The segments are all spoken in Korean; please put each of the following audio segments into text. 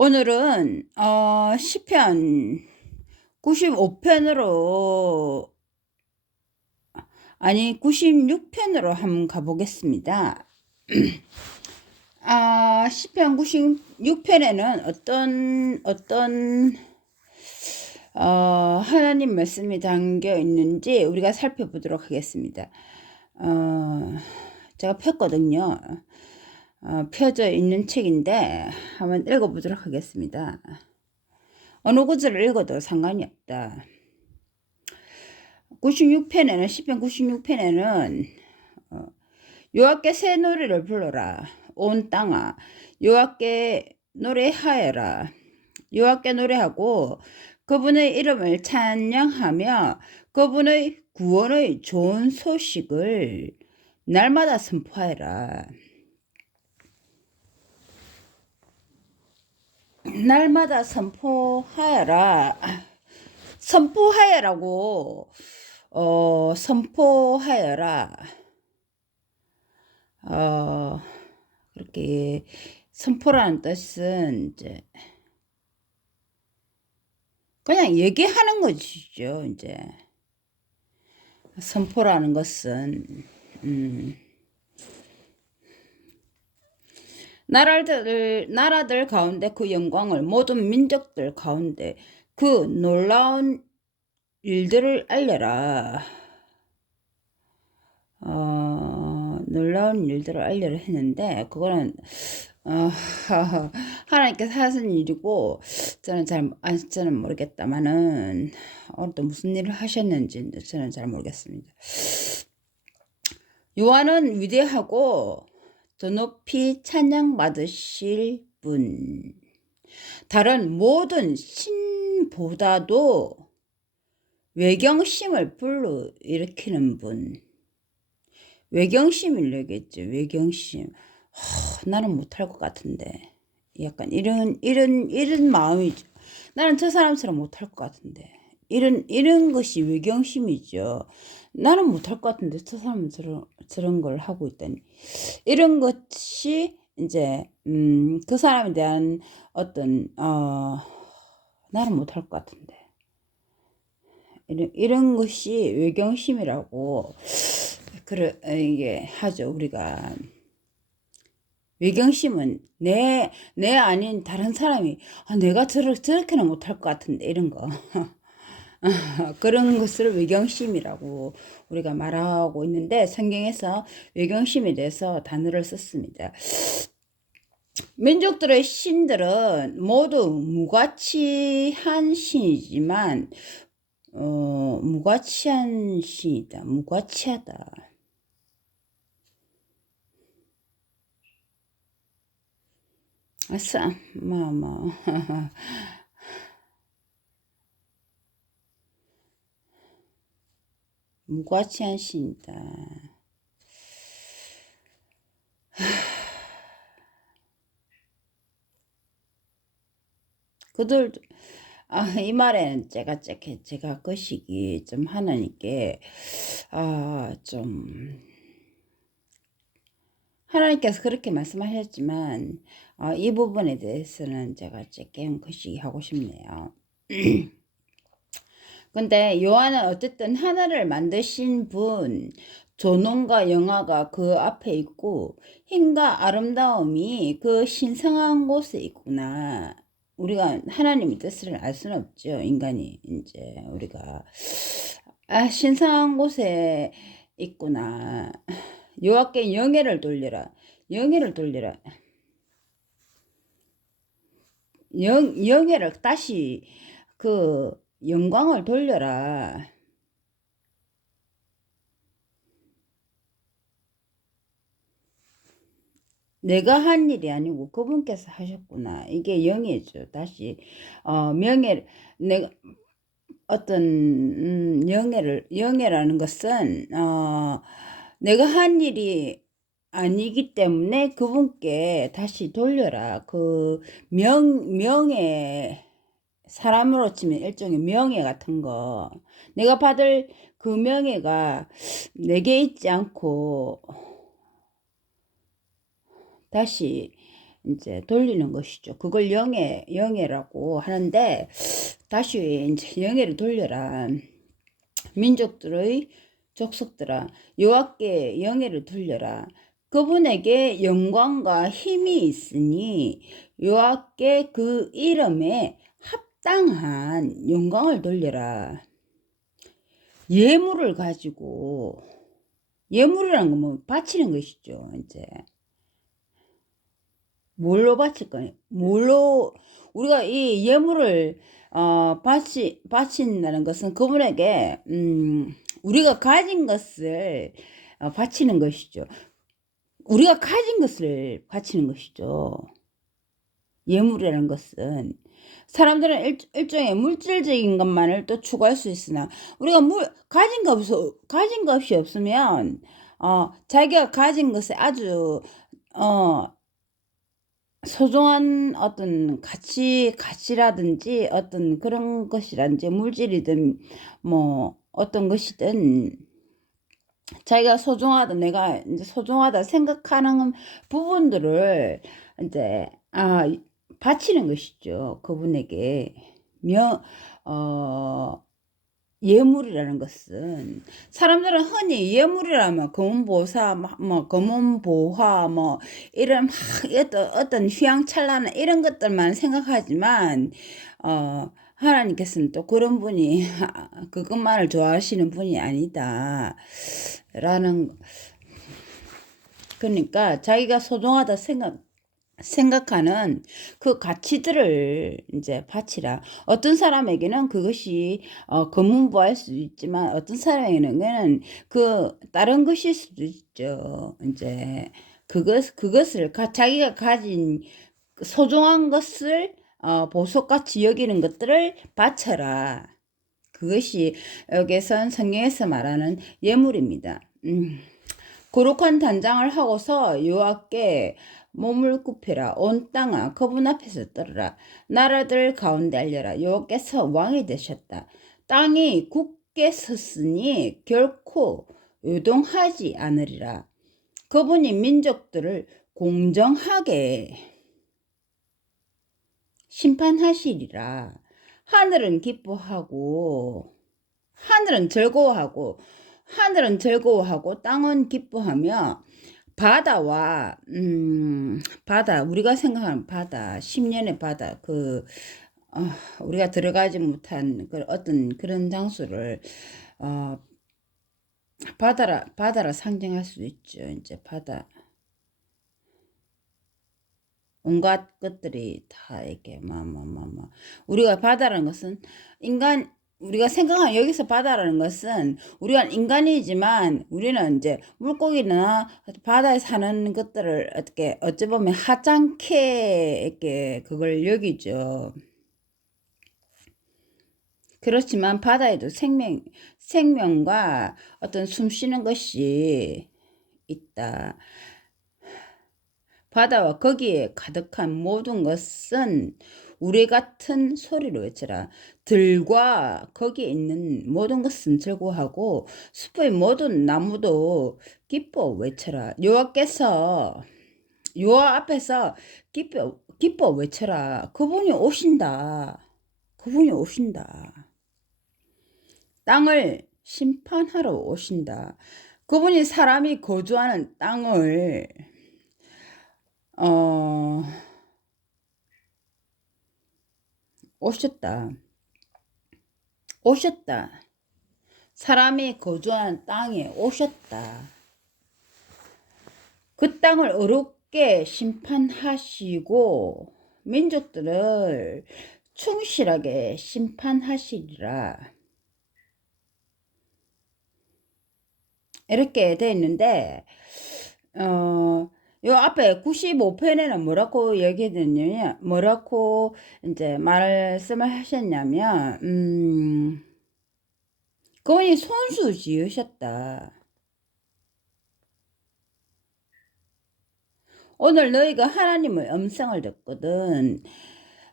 오늘은 시편 95편으로 아니 96편으로 한번 가보겠습니다. 시편 96편에는 어떤 하나님 말씀이 담겨 있는지 우리가 살펴보도록 하겠습니다. 제가 폈거든요. 펴져 있는 책인데 한번 읽어보도록 하겠습니다. 어느 구절을 읽어도 상관이 없다. 96편에는 시편 96편에는 여호와께 새 노래를 불러라. 온 땅아 여호와께 노래하여라. 여호와께 노래하고 그분의 이름을 찬양하며 그분의 구원의 좋은 소식을 날마다 선포하여라. 날마다 선포하여라. 선포하여라고 선포하여라. 그렇게 선포라는 뜻은 이제 그냥 얘기하는 것이죠. 이제 선포라는 것은 나라들 가운데 그 영광을, 모든 민족들 가운데 그 놀라운 일들을 알려라. 놀라운 일들을 알려라 했는데 그거는 하나님께서 하신 일이고 저는 모르겠다마는 오늘 또 무슨 일을 하셨는지 저는 잘 모르겠습니다. 여호와는 위대하고 더 높이 찬양받으실 분, 다른 모든 신보다도 외경심을 불러일으키는 분. 외경심을 내겠죠. 외경심. 나는 못할 것 같은데. 약간 이런 마음이죠. 나는 저 사람처럼 못할 것 같은데. 이런 것이 외경심이죠. 나는 못할 것 같은데 저 사람은 저런 걸 하고 있다니. 이런 것이 이제 그 사람에 대한 어떤 나는 못할 것 같은데. 이런 것이 외경심이라고 이게 하죠. 우리가 외경심은 내 아닌 다른 사람이 내가 저렇게는 못할 것 같은데 이런 거 그런 것을 외경심이라고 우리가 말하고 있는데 성경에서 외경심에 대해서 단어를 썼습니다. 민족들의 신들은 모두 무가치한 신이지만 무가치한 신이다. 무가치하다. 아싸, 무가치한 신이다. 그들도 이 말에는 제가 그 시기 좀 하나님께 좀 하나님께서 그렇게 말씀하셨지만 이 부분에 대해서는 제가 조금 그 시기 하고 싶네요. 근데 요한은 어쨌든 하나를 만드신 분, 존엄과 영화가 그 앞에 있고 힘과 아름다움이 그 신성한 곳에 있구나. 우리가 하나님의 뜻을 알 수는 없죠. 인간이 이제 우리가 신성한 곳에 있구나. 여호와께 영예를 돌려라. 영예를 돌려라. 영예를 다시 그 영광을 돌려라. 내가 한 일이 아니고 그분께서 하셨구나. 이게 영예죠. 다시 내가 어떤 영예라는 것은 내가 한 일이 아니기 때문에 그분께 다시 돌려라. 그 명예, 사람으로 치면 일종의 명예 같은 거, 내가 받을 그 명예가 내게 있지 않고 다시 이제 돌리는 것이죠. 그걸 영예라고 하는데, 다시 이제 영예를 돌려라. 민족들의 족속들아, 여호와께 영예를 돌려라. 그분에게 영광과 힘이 있으니 여호와께 그 이름에 합당한 영광을 돌려라. 예물을 가지고, 예물이라는 건 뭐 바치는 것이죠. 이제 뭘로 바칠 거냐? 뭘로 우리가 이 예물을 바친다는 것은 그분에게 우리가 가진 것을 바치는 것이죠. 우리가 가진 것을 바치는 것이죠. 예물이라는 것은 사람들은 일종의 물질적인 것만을 또 추구할 수 있으나 우리가 가진 거 없이 없으면 자기가 가진 것에 아주 소중한 어떤 가치라든지 어떤 그런 것이라든지 물질이든 뭐 어떤 것이든 자기가 내가 이제 소중하다 생각하는 부분들을 이제 바치는 것이죠. 그분에게 예물이라는 것은 사람들은 흔히 예물이라면 금은보사, 뭐 금은보화, 뭐 이런 막 어떤 휘황찬란한 이런 것들만 생각하지만 하나님께서는 또 그런 분이 그것만을 좋아하시는 분이 아니다. 그러니까 자기가 소중하다 생각하는 그 가치들을 이제 바치라. 어떤 사람에게는 그것이 금은보화일 수도 있지만 어떤 사람에게는 그 다른 것일 수도 있죠. 이제 그것을 자기가 가진 소중한 것을 보석같이 여기는 것들을 바쳐라. 그것이 여기선 성경에서 말하는 예물입니다. 거룩한 단장을 하고서 여호와께 몸을 굽히라. 온 땅아 그분 앞에서 떨어라. 나라들 가운데 알려라. 여호와께서 왕이 되셨다. 땅이 굳게 섰으니 결코 요동하지 않으리라. 그분이 민족들을 공정하게 심판하시리라. 하늘은 즐거워하고 땅은 기뻐하며 바다 우리가 생각하는 바다 10년의 바다 우리가 들어가지 못한 어떤 그런 장소를 바다라 상징할 수 있죠. 이제 바다 온갖 것들이 다 이렇게 우리가 바다라는 것은 우리가 생각하는 여기서 바다라는 것은 우리가 인간이지만 우리는 이제 물고기나 바다에 사는 것들을 어찌 보면 하찮게 이렇게 그걸 여기죠. 그렇지만 바다에도 생명과 어떤 숨 쉬는 것이 있다. 바다와 거기에 가득한 모든 것은 우리 같은 소리로 외쳐라. 들과 거기에 있는 모든 것은 즐거워하고 숲의 모든 나무도 기뻐 외쳐라. 여호와 앞에서 기뻐 외쳐라. 그분이 오신다. 땅을 심판하러 오신다. 그분이 사람이 거주하는 땅을 오셨다. 사람이 거주하는 땅에 오셨다. 그 땅을 어렵게 심판하시고 민족들을 충실하게 심판하시리라. 이렇게 되어 있는데 요 앞에 95편에는 뭐라고 얘기했냐면 뭐라고 이제 말씀을 하셨냐면 그분이 손수 지으셨다. 오늘 너희가 하나님의 음성을 듣거든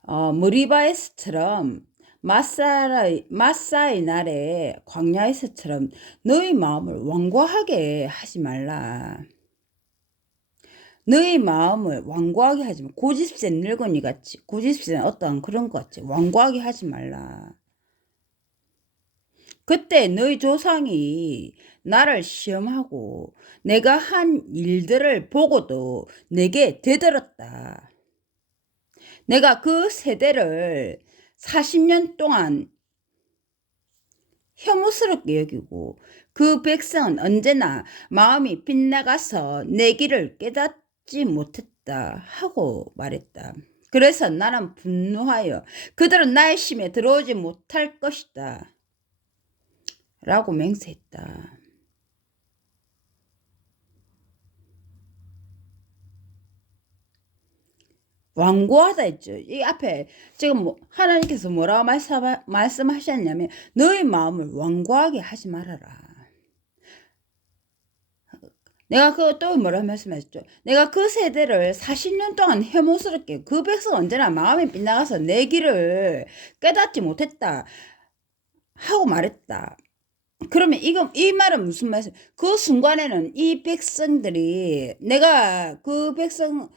머리바에서처럼 마사의 날에 광야에서처럼 너희 마음을 완고하게 하지 말라. 너의 마음을 완고하게 하지 마. 고집센 늙은이 같이, 고집센 어떤 그런 것 같지. 완고하게 하지 말라. 그때 너희 조상이 나를 시험하고 내가 한 일들을 보고도 내게 대들었다. 내가 그 세대를 40년 동안 혐오스럽게 여기고 그 백성은 언제나 마음이 빗나가서 내 길을 깨닫지 못했다 하고 말했다. 그래서 나는 분노하여 그들은 나의 심에 들어오지 못할 것이다 라고 맹세했다. 완고하다 했죠. 이 앞에 지금 하나님께서 뭐라고 말씀하셨냐면 너의 마음을 완고하게 하지 말아라. 내가 또 뭐라 말씀하셨죠? 내가 그 세대를 40년 동안 혐오스럽게 그 백성 언제나 마음이 빗나가서 내 길을 깨닫지 못했다 하고 말했다. 그러면 이 말은 무슨 말씀? 그 순간에는 이 백성들이 내가 그 백성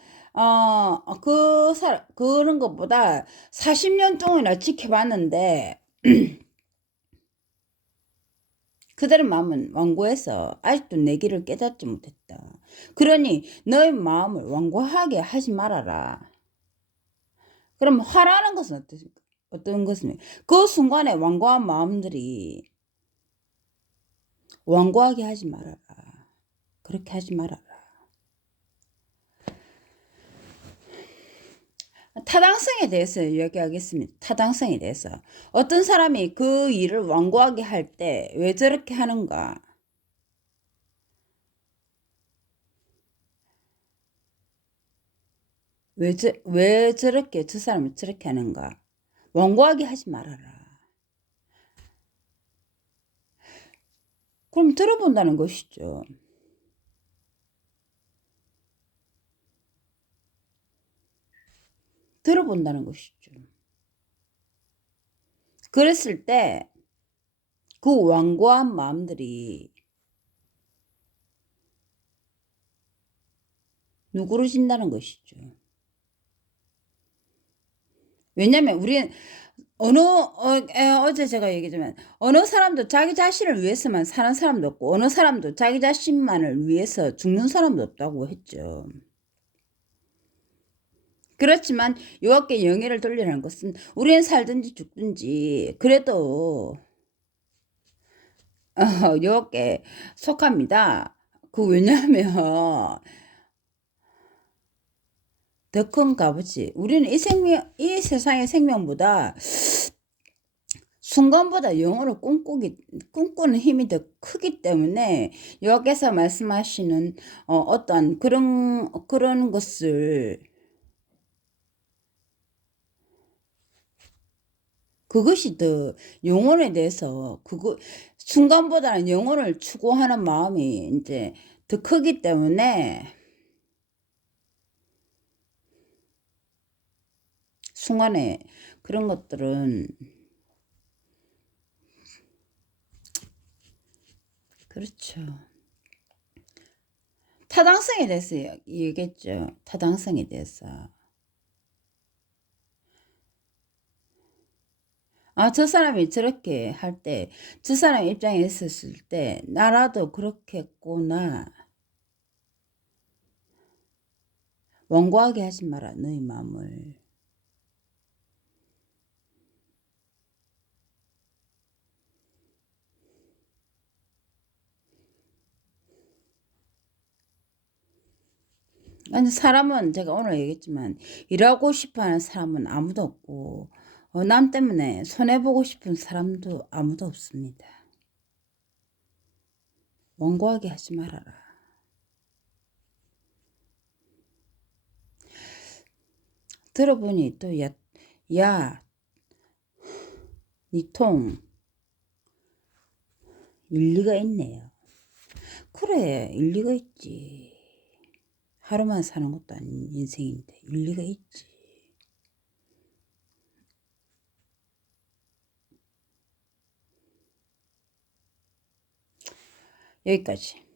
그런 것보다 40년 동안이나 지켜봤는데 그들의 마음은 완고해서 아직도 내 길을 깨닫지 못했다. 그러니 너의 마음을 완고하게 하지 말아라. 그럼 화라는 것은 어떻습니까? 어떤 것입니까? 그 순간에 완고한 마음들이 완고하게 하지 말아라. 그렇게 하지 말아라. 타당성에 대해서 이야기하겠습니다. 타당성에 대해서. 어떤 사람이 그 일을 완고하게 할 때 왜 저렇게 하는가? 왜 저렇게 저 사람이 저렇게 하는가? 완고하게 하지 말아라. 그럼 들어본다는 것이죠. 들어본다는 것이죠. 그랬을 때 그 완고한 마음들이 누그러진다는 것이죠. 왜냐면 우리는 어제 제가 얘기했지만 어느 사람도 자기 자신을 위해서만 사는 사람도 없고 어느 사람도 자기 자신만을 위해서 죽는 사람도 없다고 했죠. 그렇지만 여호와께 영예를 돌리라는 것은 우리는 살든지 죽든지 그래도 여호와께 속합니다. 왜냐하면 더 큰 값어치. 우리는 이 세상의 생명보다 순간보다 영혼을 꿈꾸는 힘이 더 크기 때문에 여호와께서 말씀하시는 어떤 그런 것을 그것이 더 영혼에 대해서 순간보다는 영혼을 추구하는 마음이 이제 더 크기 때문에 순간에 그런 것들은 그렇죠. 타당성에 대해서 얘기했죠. 타당성에 대해서. 저 사람이 저렇게 할 때, 저 사람 입장에 있었을 때, 나라도 그렇게 했구나. 완고하게 하지 마라, 너의 마음을. 아니, 사람은 제가 오늘 얘기했지만, 일하고 싶어 하는 사람은 아무도 없고, 남 때문에 손해보고 싶은 사람도 아무도 없습니다. 완고하게 하지 말아라. 들어보니 또, 야, 니 통, 일리가 있네요. 그래, 일리가 있지. 하루만 사는 것도 아닌 인생인데, 일리가 있지. 여기까지.